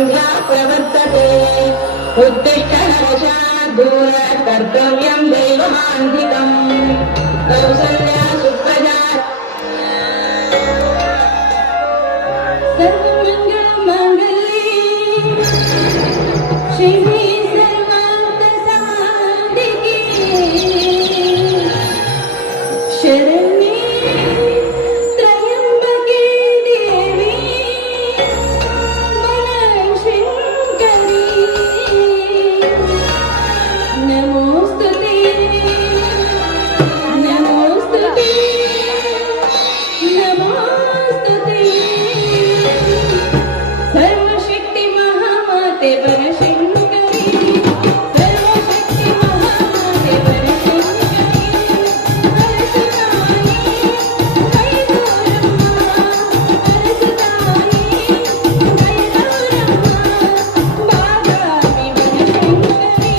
सन्ध्या प्रवर्तते उत्तिष्ठ नरशार्दूल कर्तव्यं दैवमान्धिकम् कौसल्या सुप्रजा सर्वमङ्गलमाङ्गल्ये शिवे सर्वार्थसाधिके शरण्ये त्र्यम्बके देवी वनशङ्करी नमोस्तुते नमोस्तुते नमोस्तुते सर्वशक्ति महामाते वनशङ्करी सर्वशक्ति महामाते वनशङ्करी हरसुताये वैदूरम्मा हरसुताये वैदूरम्मा बागामि वनशङ्करी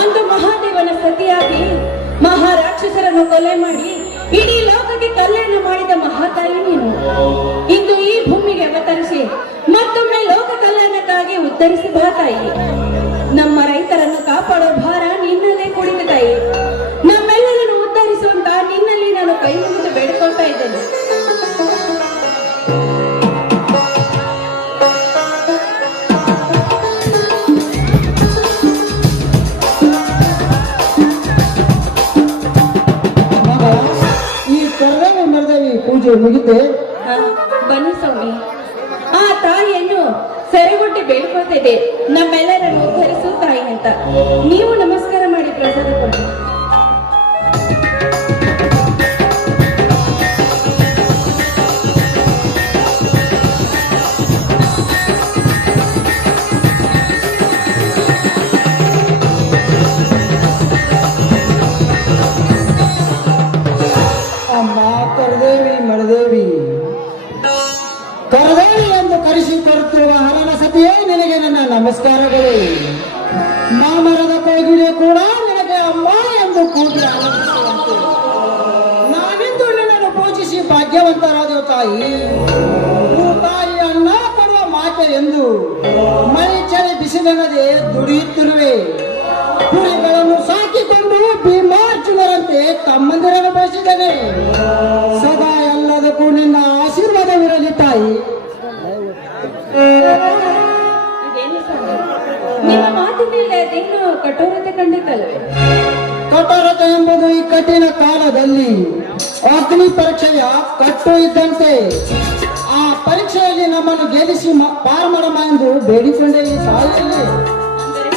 ಅಂದು ಮಹಾದೇವನ ಸತಿಯಾಗಿ ಮಹಾರಾಕ್ಷಸರನ್ನು ಕೊಲೆ ಮಾಡಿ ಇಡೀ ಲೋಕಕ್ಕೆ ಕಲ್ಯಾಣ ಮಾಡಿದ ಮಹಾತಾಯಿ ನೀನು. ಇಂದು ಈ ಭೂಮಿಗೆ ಅವತರಿಸಿ ಮತ್ತೊಮ್ಮೆ ಲೋಕ ಕಲ್ಯಾಣಕ್ಕಾಗಿ ಉತ್ತರಿಸಿ ಬಾ ತಾಯಿ. ನಮ್ಮ ರೈತರನ್ನು ಕಾಪಾಡೋ ಭಾರ ನಿನ್ನಲ್ಲೇ ಕುಳಿತು ತಾಯಿ. ನಮ್ಮೆಲ್ಲರನ್ನು ಉದ್ಧರಿಸುವಂತ ನಿನ್ನಲ್ಲಿ ನಾನು ಕೈ ಮುಗಿದು ಬೇಡಿಕೊಳ್ತಾ ಇದ್ದೇನೆ. ಪೂಜೆ ಮುಗಿತೆ ಬನ್ನಿ ಸ್ವಾಮಿ. ಆ ತಾಯಿಯನ್ನು ಸೆರೆಗೊಟ್ಟಿ ಬೇಡ್ಕೊಳ್ತಿದ್ದೆ, ನಮ್ಮೆಲ್ಲರನ್ನು ಉದ್ಧರಿಸು ತಾಯಿ ಅಂತ. ನೀವು ನಮಸ್ಕಾರ ಮಾಡಿ ಪ್ರಸಾದ ಕೊಡಿ. ಕರದೇವಿ ಎಂದು ಕರೆಸಿಕೊಡುತ್ತಿರುವ ಹರನ ಸತಿಯೇ ನಿನಗೆ ನನ್ನ ನಮಸ್ಕಾರಗಳು. ಮಾಮರದ ಕೈಗಿಡೆ ಕೂಡ ನಿನಗೆ ಅಮ್ಮ ಎಂದು ಕೂಗಿ ನಾವಿಂದು ನಿನ್ನನ್ನು ಪೂಜಿಸಿ ಭಾಗ್ಯವಂತರಾದೆವು ತಾಯಿ. ತಾಯಿ ಅನ್ನ ಕೊಡುವ ಮಾತೆ ಎಂದು ಮೈ ಚಳಿ ಬಿಸಿಲೆನ್ನದೆ ದುಡಿಯುತ್ತಿರುವೆ. ಕುರಿಗಳನ್ನು ಸಾಕಿಕೊಂಡು ಭೀಮಾರ್ಜುನರಂತೆ ತಮ್ಮಂದಿರನ್ನು ಬಯಸಿದ್ದೇನೆ. ಸದಾ ಎಲ್ಲದಕ್ಕೂ ನಿನ್ನ ಆಶೀರ್ವಾದವಿರಲಿ ತಾಯಿ. ನಿಮ್ಮ ಮಾತಿನಲ್ಲಿ ಅದೇನು ಕಠೋರತೆ ಕಂಡಿದ್ದಲ್ವೇ? ಕಠೋರತೆ ಎಂಬುದು ಈ ಕಠಿಣ ಕಾಲದಲ್ಲಿ ಅಗ್ನಿ ಪರೀಕ್ಷೆಯ ಕಟ್ಟು ಇದ್ದಂತೆ. ಆ ಪರೀಕ್ಷೆಯಲ್ಲಿ ನಮ್ಮನ್ನು ಗೆಲ್ಲಿಸಿ ಪಾರು ಮಾಡಮ್ಮ ಎಂದು ಬೇಡಿಕೊಂಡೆ ಈ ಸಾಲಿನಲ್ಲಿ. ಅಂದರೆ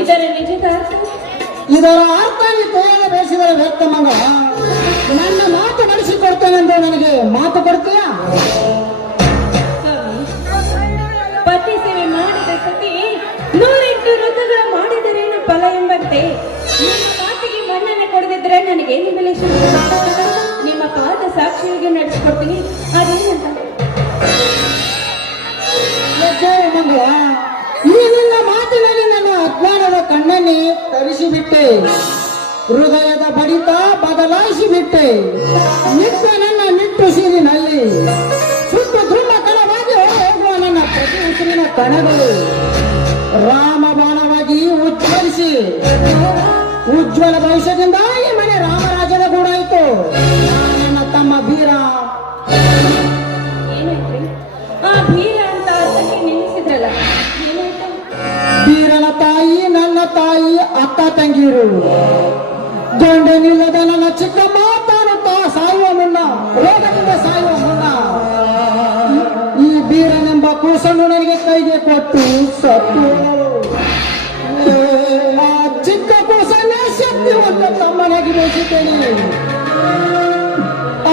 ಇದರ ನಿಜದ ಅರ್ಥ? ಇದರ ಅರ್ಥ ನೀ ಕೈಯಲ್ಲಿ ಬೇಯಿಸಿದರೆ ವ್ಯಕ್ತ ಮಂಗ. ನನ್ನ ಮಾತು ನಡೆಸಿಕೊಡ್ತೇನೆಂದು ನನಗೆ ಮಾತು ಕೊಡ್ತೀಯಾ? ಸ್ವಾಮಿ, ಪತಿ ಸೇವೆ ಮಾಡಿದ ಸತಿ 108 ವ್ರತಗಳ ಮಾಡಿದರೇನು ಫಲ ಎಂಬಂತೆ ನಿಮ್ಮ ಮಾತಿಗೆ ಮನ್ನಣೆ ಕೊಡದಿದ್ರೆ ನನಗೇನು ಬೆಲೆ ಸಿಗುತ್ತದೆ? ನಿಮ್ಮ ಪಾದ ಸಾಕ್ಷಿಯಾಗಿ ನಡೆಸಿಕೊಡ್ತೀನಿ. ಅದೇನಂತ? ಲಜ್ಜೆ ಮಂಗಳ, ಈ ನಿನ್ನ ಮಾತಿನಲ್ಲಿ ನನ್ನ ಅಜ್ಞಾನದ ಕಣ್ಣನ್ನೇ ತರಿಸಿಬಿಟ್ಟೆ, ಹೃದಯದ ಬಡಿತ ಬದಲಾಯಿಸಿಬಿಟ್ಟೆ. ನಿತ್ಯ ನನ್ನ ನಿಟ್ಟುಸಿರಿನಲ್ಲಿ ಸುಟ್ಟು ಧೃಮಕರವಾಗಿ ಹೋಗುವ ನನ್ನ ಪ್ರತಿ ಉಸಿರಿನ ಕಣಗಳು ರಾಮ ಬಾಣವಾಗಿ ಉಜ್ವಲಿಸಿ ಉಜ್ವಲ ಭವಿಷ್ಯದಿಂದ ಈ ಮನೆ ರಾಮರಾಜನ ಗೂಡಾಯಿತು. ನನ್ನ ತಮ್ಮ ಬೀರ ಏನಾಯ್ತು? ಆ ಭೀರ ಅಂತ ಅರ್ಥಕ್ಕೆ ನಿಲ್ಲಿಸಿದ್ರಲ್ಲ, ಏನಾಯ್ತು? ಬೀರನ ತಾಯಿ ನನ್ನ ತಾಯಿ ಅಕ್ಕ ತಂಗಿರು ಗಂಡನಿಲ್ಲದ ನನ್ನ ಚಿಕ್ಕಮ್ಮ ತಾನು ಸಾಯುವ ಮುನ್ನ, ರೋಗದಿಂದ ಸಾಯುವ ಮುನ್ನ ಈ ಬೀರನೆಂಬ ಕೂಸನ್ನು ನನಗೆ ಕೈಗೆ ಕೊಟ್ಟು ಸತ್ತು ಆ ಚಿಕ್ಕ ಕೂಸನ್ನೇ ಶಕ್ತಿವಂತ ತಮ್ಮನಾಗಿ ಬೆಳೆಸಿದ್ದೇನೆ.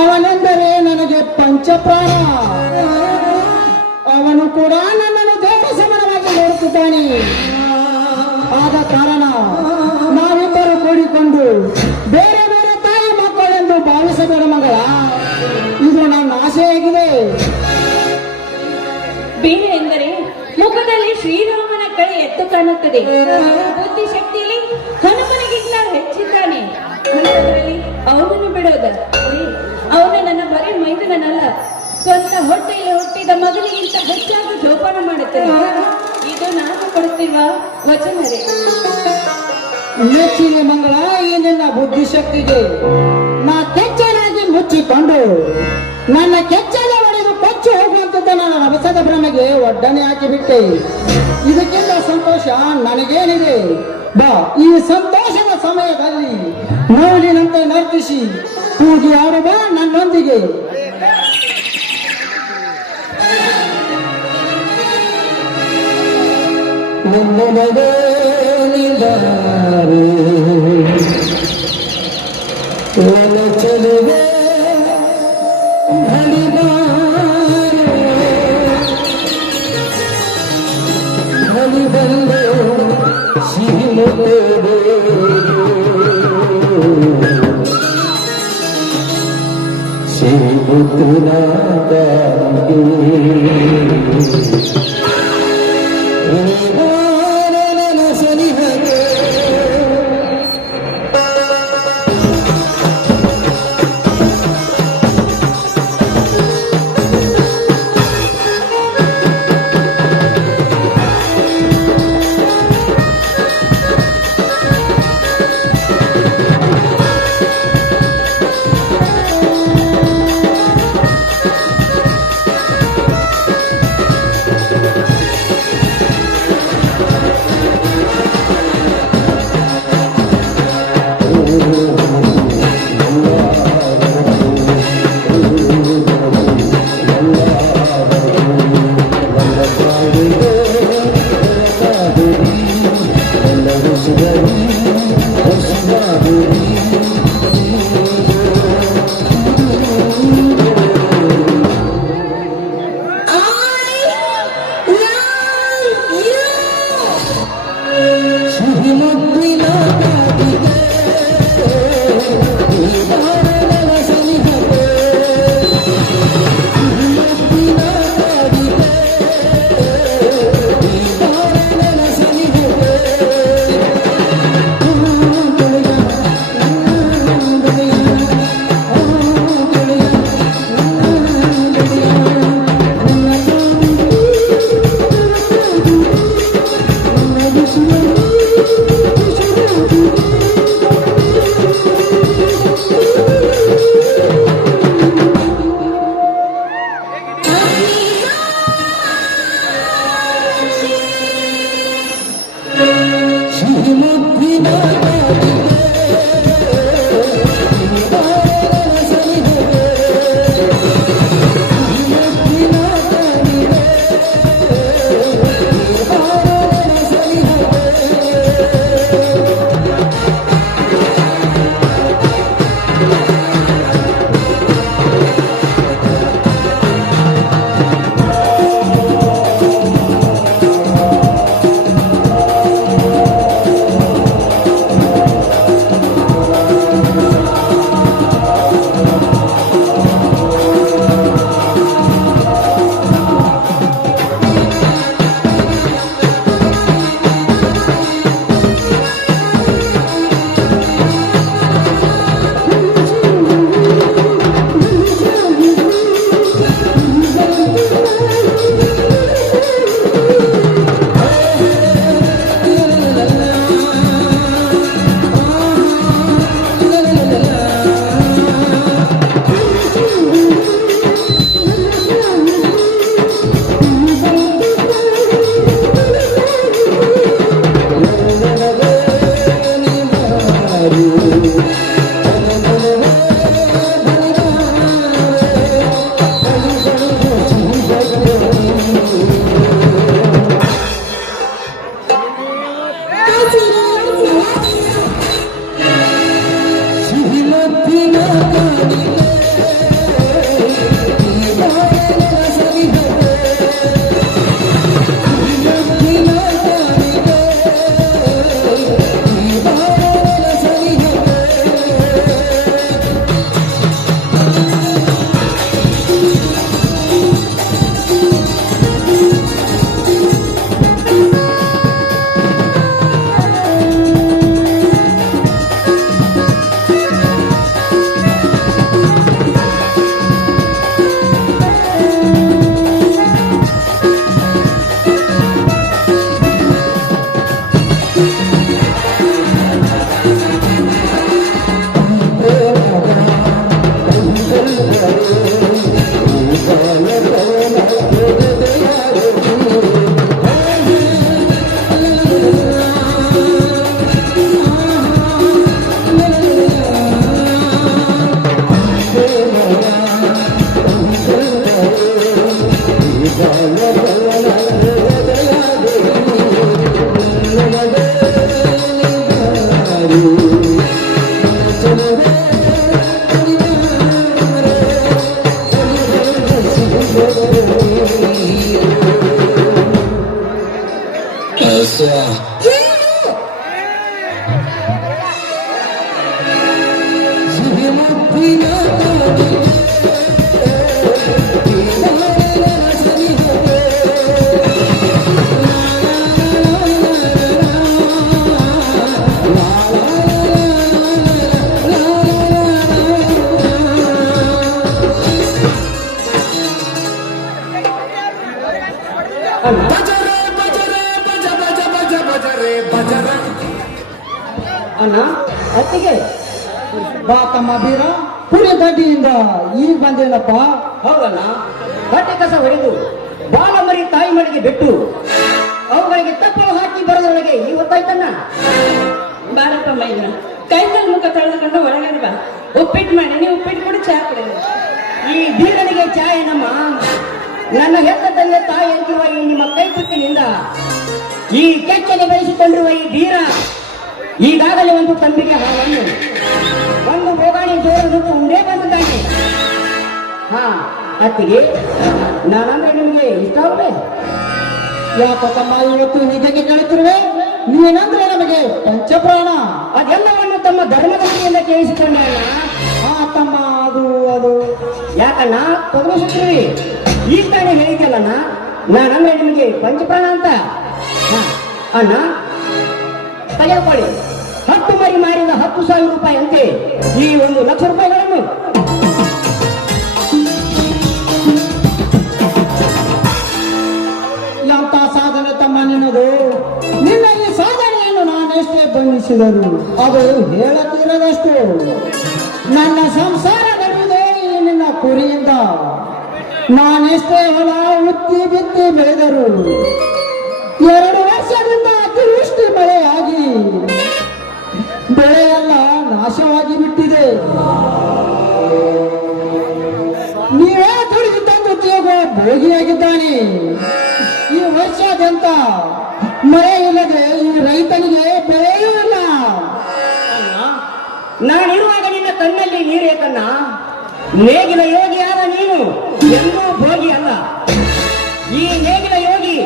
ಅವನೆಂದರೆ ನನಗೆ ಪಂಚಪ್ರಾಣ. ಅವನು ಕೂಡ ನನ್ನನ್ನು ದೇವ ಸಮಾನವಾಗಿ ನೋಡುತ್ತಿದ್ದಾನೆ. ಆದ ಕಾರಣ ನಾವಿಬ್ಬರು ಕೂಡಿಕೊಂಡು ಬೇರೆ ಬೇರೆ ತಾಯಿ ಮಕ್ಕಳೆಂದು ಭಾವಿಸಬೇಡ ಮಗಳ. ಇದು ನನ್ನ ಆಸೆಯಾಗಿದೆ. ಬೀರ ಎಂದರೆ ಮುಖದಲ್ಲಿ ಶ್ರೀರಾಮನ ಕಳೆ ಎತ್ತು ಕಾಣುತ್ತದೆ. ಬುದ್ಧಿಶಕ್ತಿಯಲ್ಲಿ ಹನುಮನಿಗಿಂತ ಹೆಚ್ಚಿದ್ದಾನೆ. ಅಂಥದ್ರಲ್ಲಿ ಅವನನ್ನು ಬಿಡೋದ? ಅವನು ನನ್ನ ಬರೀ ಮೈದನಲ್ಲ, ಸ್ವಂತ ಹೊಟ್ಟೆಯಲ್ಲಿ ಹುಟ್ಟಿದ ಮಗನಿಗಿಂತ ಹೆಚ್ಚಾಗಿ ಜೋಪಾನ ಮಾಡುತ್ತೇನೆ. ಇದು ನಾನು ಕೊಡುತ್ತಿರುವ ವಚನವೇ. ಮೆಚ್ಚಿನ ಮಂಗಳ, ಈ ನಿನ್ನ ಬುದ್ಧಿಶಕ್ತಿಗೆ ನಾ ಕೆಚ್ಚನಾಗಿ ಮುಚ್ಚಿಕೊಂಡು ನನ್ನ ಕೆಚ್ಚಲೆ ಹೊಡೆದು ಕೊಚ್ಚಿ ಹೋಗುವಂತದ್ದು ನನ್ನ ರಭಸದ ಭ್ರಮೆಗೆ ಒಡ್ಡನೆ ಹಾಕಿಬಿಟ್ಟೆ. ಇದಕ್ಕಿಂತ ಸಂತೋಷ ನನಗೇನಿದೆ? ಬಾ, ಈ ಸಂತೋಷದ ಸಮಯದಲ್ಲಿ ನೋವಿನಂತೆ ನರ್ತಿಸಿ ಕೂಗಿ ಆಡುವ ನನ್ನೊಂದಿಗೆ. ಚಲುವೆ ಹಳಿ ಬಂದು ಅಣ್ಣ ಅತ್ತಿಗೆ ಬಾ ತಮ್ಮ ಬೀರ ಪುರಿ ಗಡ್ಡಿಯಿಂದ ಈಗ ಬಂದೇನಪ್ಪ. ಹೌದಣ್ಣ, ಹೊಟ್ಟೆ ಕಸ ಹೊಡೆದು ಬಾಲ ಮರಿ ತಾಯಿ ಮನೆಗೆ ಬಿಟ್ಟು ಅವುಗಳಿಗೆ ತಪ್ಪಲು ಹಾಕಿ ಬರೋದ್ರೊಳಗೆ ಈ ಹೊತ್ತಾಯ್ತಣ್ಣ. ಬಾರಪ್ಪ ಮೈನ ಕೈ ಕಾಲು ಮುಖ ತೊಳೆದುಕೊಂಡು ಒಳಗಡೆ ಬಾ. ಉಪ್ಪಿಟ್ಟು ಮಾಡಿ ನೀವು ಉಪ್ಪಿಟ್ಟು ಕೂಡ ಚಹಾ ಕುಡಿದ. ಈ ಬೀರನಿಗೆ ಚಾಯ ನಮ್ಮ ನನ್ನ ಹೆತ್ತ ತಂದೆ ತಾಯಿ ಅಂತಿರುವ ಈ ನಿಮ್ಮ ಕೈ ತುತ್ತಿನಿಂದ ಈ ಕೆಚ್ಚನೆ ಬೆಳೆಸಿಕೊಂಡಿರುವ ಈ ಬೀರ ಈಗಾಗಲೇ ಒಂದು ತಂಬಿಗೆ ಹಾಲನ್ನು ಒಂದು ಬೋಗಾಣಿ ಜೋರನ್ನು ಉಂಡೇ ಬಂದಿದ್ದಾನೆ. ಹಾ ಅತ್ತಿಗೆ, ನಾನಂದ್ರೆ ನಿಮಗೆ ಇಷ್ಟ ಅವರೇ? ಯಾಕ ತಮ್ಮ ಇವತ್ತು ಹೀಗೆ ಕೇಳುತ್ತಿರುವೆ? ನೀನಂದ್ರೆ ನಮಗೆ ಪಂಚಪ್ರಾಣ. ಅದೆಲ್ಲವನ್ನು ತಮ್ಮ ಧರ್ಮದಲ್ಲಿಯಿಂದ ಕೇಳಿಸಿಕೊಂಡೆ ಅಣ್ಣ. ಆ ತಮ್ಮ ಅದು ಅದು ಯಾಕಣ್ಣ ತೊಗರಿಸುತ್ತೀವಿ? ಈ ತಾನೇ ಹೇಳಿದ್ಯಲ್ಲಣ್ಣ, ನಾನಂದ್ರೆ ನಿಮಗೆ ಪಂಚಪ್ರಾಣ ಅಂತ. ಹಾ, ಅಣ್ಣ ತೆಗೆದುಕೊಳ್ಳಿ. 10 ಮರಿ ಮಾರಿದ 10,000 ರೂಪಾಯಿ ಅಂತೆ ಈ 1,00,000 ರೂಪಾಯಿಗಳನ್ನು. ಎಂತ ಸಾಧನೆ ತಮ್ಮ ನಿನ್ನದು. ನಿನ್ನ ಈ ಸಾಧನೆಯನ್ನು ನಾನೆಷ್ಟೇ ಬಣ್ಣಿಸಿದರು ಅದು ಹೇಳತೀರದಷ್ಟು. ನನ್ನ ಸಂಸಾರ ನಡೆಯುವುದೇ ಈ ನಿನ್ನ ಕುರಿಯಿಂದ. ನಾನೆಷ್ಟೇ ಹೊಲ ಉತ್ತಿ ಬಿತ್ತಿ ಬೆಳೆದರು 2 ವರ್ಷದಿಂದ ಅತಿವೃಷ್ಟಿ ಮಳೆಯಾಗಿ ಬೆಳೆಯೆಲ್ಲ ನಾಶವಾಗಿ ಬಿಟ್ಟಿದೆ. ನೀವೇ ದುಡಿದು ತಂದು ತೇಗೋ ಭೋಗಿಯಾಗಿದ್ದಾನೆ. ಈ ವರ್ಷಾದ್ಯಂತ ಮಳೆ ಇಲ್ಲದೆ ಈ ರೈತನಿಗೆ ಬೆಳೆಯೂ ಇಲ್ಲ. ನಾನಿರುವಾಗ ನಿನ್ನ ಕಣ್ಣಲ್ಲಿ ನೀರೇಕಣ್ಣ. ನೇಗಿಲ ಯೋಗಿಯಾದ ನೀನು ಎಂದೂ ಭೋಗಿ ಅಲ್ಲ. ಈ ನೇಗಿಲ ಯೋಗಿ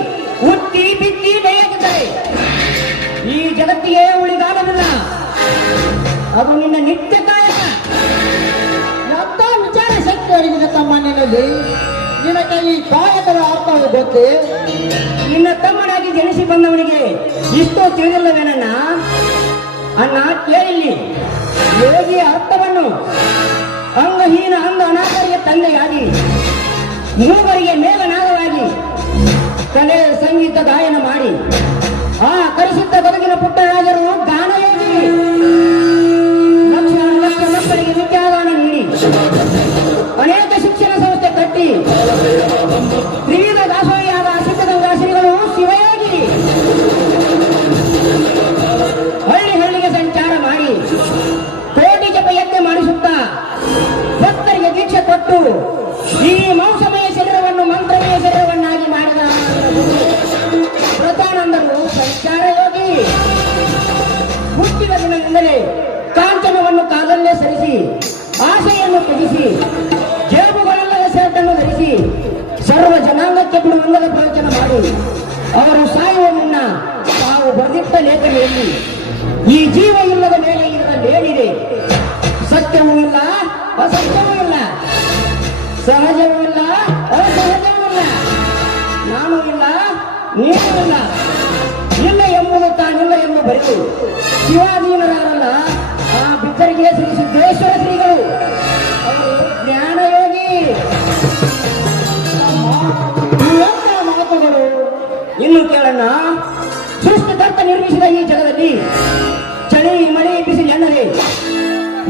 ಹುಟ್ಟಿ ಬಿಟ್ಟಿ ಬೆಳೆಯುತ್ತಿದ್ದಾರೆ. ಈ ಜಗತ್ತಿಗೆ ಉಳಿಗಾಲವಿಲ್ಲ. ಅದು ನಿನ್ನ ನಿತ್ಯ ಕಾಯಕ. ಎಂತ ವಿಚಾರ ಶಕ್ತಿ ಅಡಗಿದೆ ತಮ್ಮ ನಿನ್ನಲ್ಲಿ. ನಿನಗೆ ಈ ಕಾಯಕದ ಅರ್ಥವು ಗೊತ್ತೇ? ನಿನ್ನ ತಮ್ಮನಾಗಿ ಜನಿಸಿ ಬಂದವನಿಗೆ ಇಷ್ಟೋ ತಿಳಿದಿಲ್ಲವೇನಣ್ಣ? ಅಣ್ಣ ಕೇಳಿಲ್ಲಿ, ಯೋಗಿಯ ಅರ್ಥವನ್ನು. ಅಂಗಹೀನ ಅಂಗ ಅನಾಥರಿಗೆ ತಂದೆಯಾಗಿ, ಮೂವರಿಗೆ ಮೇಲನಾಗವಾಗಿ, ಕಲೆ ಸಂಗೀತ ಗಾಯನ ಮಾಡಿ ಆ ಕಲಿಸಿದ್ದ ಬದುಕಿನ ಪುಟ್ಟರಾಜರು ಗಾನಯೋಗಿ. ಲಕ್ಷಾನು ಲಕ್ಷ ಮಕ್ಕಳಿಗೆ ವಿದ್ಯಾದಾನ ನೀಡಿ ಅನೇಕ ಶಿಕ್ಷಣ ಸಂಸ್ಥೆ ಕಟ್ಟಿ ತ್ರಿವಿಧ ದಾಸೋಹಿಯಾದ ಸಿದ್ಧಗಂಗಾ ಶ್ರೀಗಳು ಶಿವಯೋಗಿ. ಹಳ್ಳಿ ಹಳ್ಳಿಗೆ ಸಂಚಾರ ಮಾಡಿ ಕೋಟಿ ಜಪ ಯಜ್ಞ ಮಾಡಿಸುತ್ತಾ ಭಕ್ತರಿಗೆ ದೀಕ್ಷೆ ಕೊಟ್ಟು ಈ ಮಾಂಸಮಯ ಶರೀರವನ್ನು ಮಂತ್ರಮಯ ಶರೀರವನ್ನಾಗಿ ಮಾಡಿದ ವ್ರತಾನಂದರು ಸಂಚಾರ ಯೋಗಿ. ಹುಟ್ಟಿದ ದಿನದಿಂದಲೇ ಕಾಂಚನವನ್ನು ಕಾಲಲ್ಲೇ ಸರಿಸಿ, ಆಸೆಯನ್ನು ತ್ಯಜಿಸಿ, ಜೇಬುಗಳಲ್ಲದ ಶರ್ಟನ್ನು ಧರಿಸಿ, ಸರ್ವ ಜನಾಂಗಕ್ಕೆ ಬಿಡುವಂಗದ ಪ್ರವಚನ ಮಾಡಿ ಅವರು ಸಾಯುವ ಮುನ್ನ ತಾವು ಬರೆದಿಟ್ಟ ಲೇಖನಿಯಲ್ಲಿ ಈ ಜೀವ ಇಲ್ಲದ ಮೇಲೆ ಇರಲೇನಿದೆ, ಸತ್ಯವೂ ಇಲ್ಲ ಅಸತ್ಯವೂ ಇಲ್ಲ, ಸಹಜವೂ ಇಲ್ಲ ಅಸಹಜವೂ ಇಲ್ಲ, ನಾನು ಇಲ್ಲ ನೀನು ಇಲ್ಲ, ಇಲ್ಲ ಎಂಬುದು ತಾನಿಲ್ಲ ಎಂದು ಬರೆದು ಶಿವಾಧೀನರಾರಲ್ಲ ಆ ಬಿದ್ದರಿಗೆ ಶ್ರೀ ಸಿದ್ದೇಶ್ವರ ಶ್ರೀಗಳು ಅವರು ಜ್ಞಾನಯೋಗಿ. ಎಂತ ಮಾತುಗಳು. ಇನ್ನು ಕೇಳಣ್ಣ, ಸೃಷ್ಟಿಕರ್ತ ನಿರ್ಮಿಸಿದ ಈ ಜಗದಲ್ಲಿ ಚಳಿ ಮಳೆ ಬಿಸಿಲು ಎನ್ನದೆ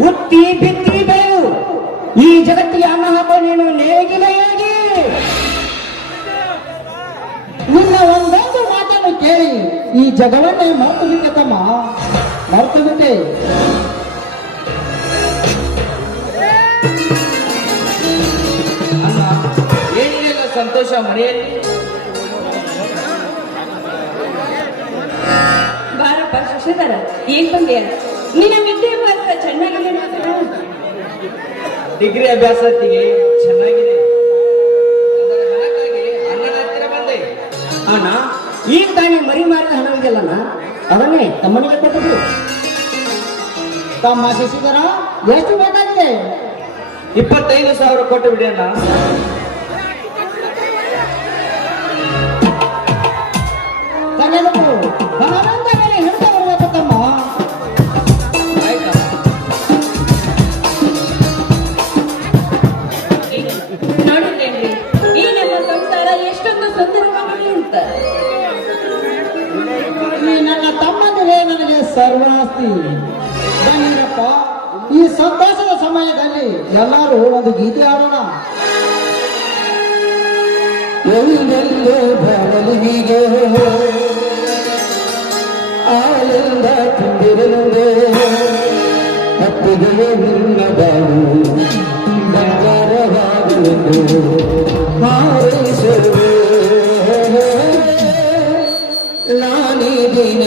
ಉತ್ತಿ ಬಿತ್ತಿ ಬೆಳೆಯು ಈ ಜಗತ್ತಿಗೆ ಅನ್ನ ಹಾಕೋ ನೀನು ನೇಗಿಲ ಯೋಗಿ. ನಿನ್ನ ಒಂದೊಂದು ಮಾತನ್ನು ಕೇಳಿ ಈ ಜಗವನ್ನೇ ಮರೆತು ಬಿಟ್ಟೆ ತಮ್ಮ, ಮರೆತು ಬಿಟ್ಟೆ. ಅಲ್ಲ, ಏನಿಲ್ಲ ಸಂತ ಸಂತೋಷ ಮನೆಯಲ್ಲಿ? ಬಾರಪ್ಪ ಶಶಿಧರ, ಏನ್ ಬಂದ್ಯಾ? ನಿನ್ನ ವಿದ್ಯಾಭ್ಯಾಸ ಚೆನ್ನಾಗಿದೆ. ಡಿಗ್ರಿ ಅಭ್ಯಾಸತ್ತಿಗೆ ಚೆನ್ನಾಗಿದೆ. ಅದರ ಹಣಕ್ಕಾಗಿ ಅಣ್ಣನ ಹತ್ತಿರ ಬಂದೆ. ಅಣ್ಣ, ಈಗ ತಾನೇ ಮರಿ ಮಾರಿದ ಹಣವಿದೆಯಲ್ಲಣ್ಣ, ಅದನ್ನೇ ತಮ್ಮನಿಗೆ ಕೊಟ್ಟದ್ದು. ತಮ್ಮ ಶಶಿಧರ, ಎಷ್ಟು ಬೇಕಾಗಿದೆ? 25,000 ಕೊಟ್ಟು ಬಿಡಿ ಅಣ್ಣ. ತಲೆನೋವು ಹಣವಂತ ಮೇಲೆ ಹಿಡಿದು ಬರಬೇಕು ತಮ್ಮ. ಆಯ್ತಾ? ನೋಡಿದ್ರೇನ್ರಿ, ಈ ನಮ್ಮ ಸಂಸಾರ ಎಷ್ಟೊಂದು ಸುಂದರವಾಗಿದೆ ಅಂತ. ಈ ನನ್ನ ತಮ್ಮಂದಿರೇ ನನಗೆ ಸರ್ವಾಸ್ತಿ. ಬನ್ನಿರಪ್ಪ, ಈ ಸಂತೋಷದ ಸಮಯದಲ್ಲಿ ಎಲ್ಲರೂ ಒಂದು ಗೀತೆ ಆಡೋಣ. ಎಲ್ಲೆಲ್ಲೋ ಬರಲಿಗೆ ಆನಂದ ತುಂಬಿರಲುವೆ, ಅತ್ತಿಗೆ ನಿನ್ನ ಬಾಳು ಬಂಗಾರವಾಗುವುದು ಹಾರೈಸುವೆ ನಾನೀ ದಿನ.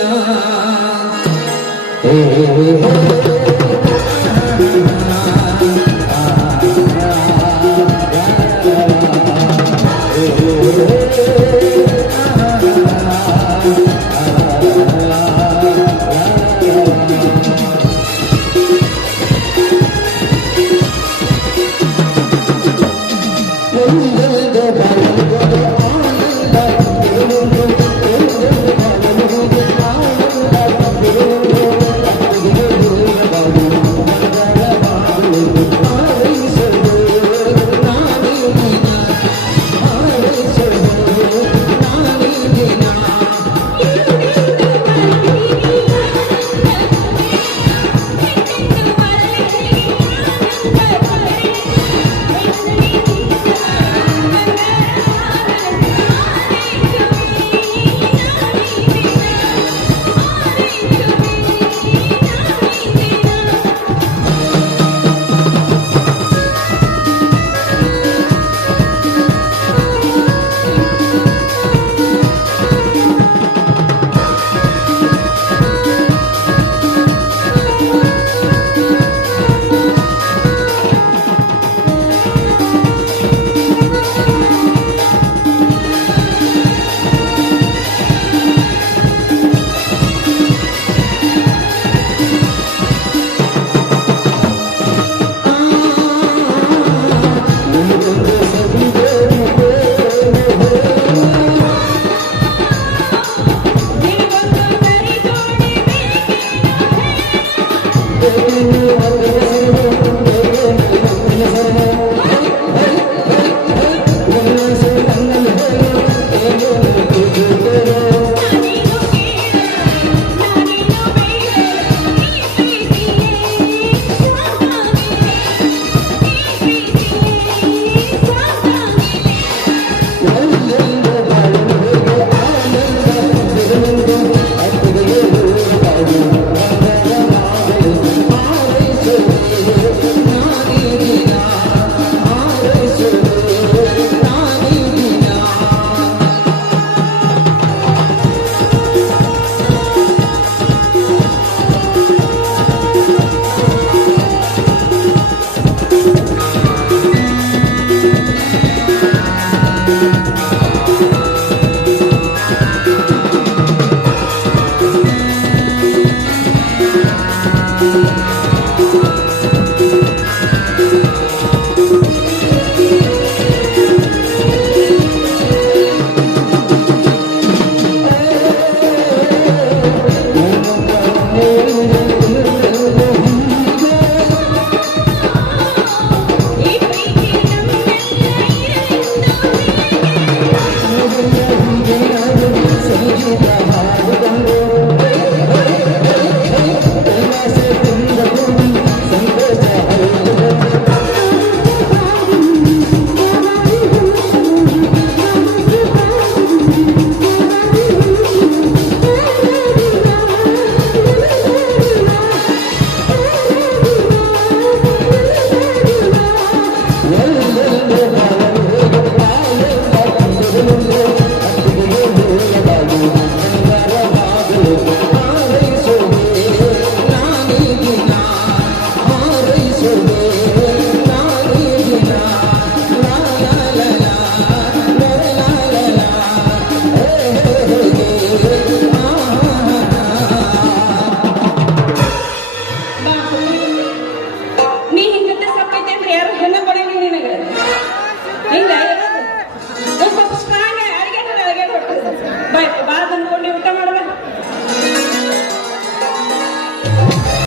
ನನ್ನ ಬಡ